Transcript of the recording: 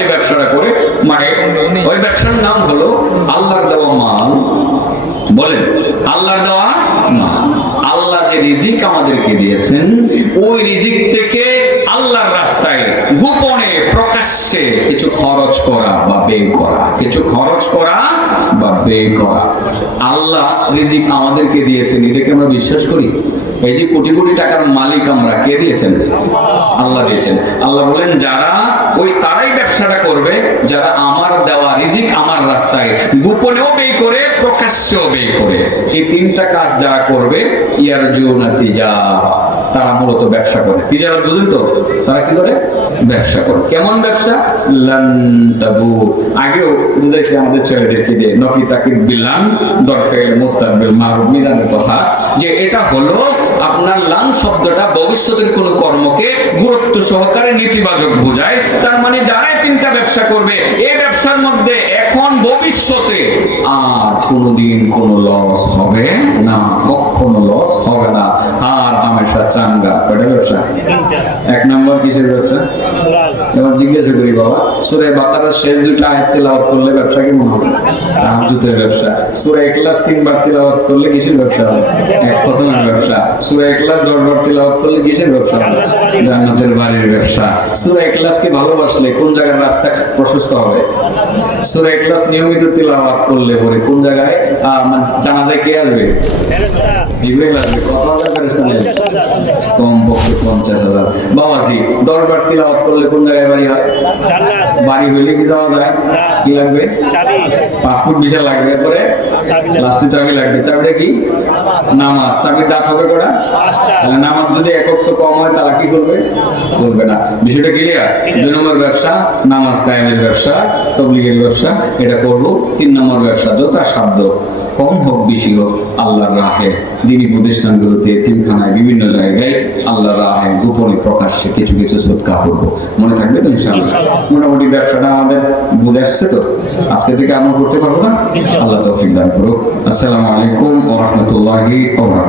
প্রকাশ্যে ব্যবসাটা করে, মানে ওই ব্যবসার নাম হলো আল্লাহর দেওয়া মাল। বলেন, আল্লাহর দেওয়া মাল। আল্লাহ যে রিজিক আমাদেরকে দিয়েছেন, ওই রিজিক থেকে আল্লাহর রাস্তায় গোপনে প্রকাশ্যে কিছু খরচ করা বা ব্যয় করা, কিছু খরচ করা বা ব্যয় করা। আল্লাহ রিজিক আমাদেরকে দিয়েছেন, এটাকে আমরা বিশ্বাস করি। এই যে কোটি কোটি টাকার মালিক আমরা, কে দিয়েছেন? আল্লাহ দিয়েছেন। আল্লাহ বলেন, যারা ওই তারাই ব্যবসাটা করবে যারা আমার দেওয়া রিজিক আমার রাস্তায় গোপনেও ব্যয় করে, প্রকাশ্যেও ব্যয় করে। এই তিনটা কাজ যারা করবে, ইয়ারজুনা তিজারা, তারা মূলত ব্যবসা করে। তিজারত বুঝেন তো? তারা কি করে? ব্যবসা করে। কেমন ব্যবসা? লান তাবুর। আগেও বুঝাইছে আমাদের ছেলেদেরকে দিয়ে, নফি তাকিব বিল্লান দরফে মুস্তাকবিল মারুফ মিজানের কথা, যে এটা হলো আপনার লান শব্দটা ভবিষ্যতের কোন কর্মকে গুরুত্ব সহকারে নেতিবাচক বোঝায়। তার মানে যারাই তিনটা ব্যবসা করবে, এই ব্যবসার মধ্যে এখন ভবিষ্যতে আর কোনোদিন কোনো লস হবে না, কখনো লস হবে না, আর হামেশা চাঙ্গা। কয়টা ব্যবসা? এক নম্বর কিসের ব্যবসা? এবার জিজ্ঞাসা করি বাবা, সূরা বাকারার শেষ দুইটা আয়াত তেলাওয়াত করলে ব্যবসা কেমন হবে? তাহাজ্জুদের ব্যবসা। সূরা ইখলাস 3 বার তেলাওয়াত করলে কিসের ব্যবসা হবে? এক খতমের ব্যবসা। সূরা ইখলাস 10 বার তেলাওয়াত করলে কিসের ব্যবসা হবে? জান্নাতের বাড়ির ব্যবসা। সূরা ইখলাসকে ভালোবাসলে কোন জায়গার রাস্তা প্রশস্ত হবে? সূরা ইখলাস নিয়মিত তেলাওয়াত করলে পরে কোন জায়গায় জানাজায় কে আসবে? জিবরাইল আসবে। কত হাজার ফেরেশতা নেবে? কমপক্ষে 50,000। বাবাজি 10 বার তেলাওয়াত করলে কোন জায়গায় বাড়ি হয়? বাড়ি হইলে কি যাওয়া যায়? কি লাগবে? পাসপোর্ট ভিসা লাগবে, এরপরে লাস্টে চাবি লাগবে। চাবিটা কি? নামাজ। চাবির দাঁত হবে কটা? তাহলে নামাজ যদি একক তো কম হয়, তারা কি করবে? করবে না। বিষয়টা ক্লিয়ার? 2 নম্বর ব্যবসা নামাজ কায়েমের ব্যবসা, তাবলীগের ব্যবসা, এটা করব। 3 নম্বর ব্যবসা যথাসাধ্য কম হোক বেশি হোক আল্লাহর রাহে দ্বীনি প্রতিষ্ঠানগুলোতে, তিনখানায়, বিভিন্ন জায়গায় আল্লাহর রাহে গোপনে প্রকাশ্যে কিছু কিছু সদকা করবো। মনে থাকবে তো ইনশাআল্লাহ? মোটামুটি ব্যবসাটা আমাদের বুঝে আসছে তো? আজকে থেকে আমরা করতে পারবো না? আল্লাহ তৌফিক দান করুক। আসসালামু আলাইকুম ওয়া রাহমাতুল্লাহি ওয়া বারাকাতুহু।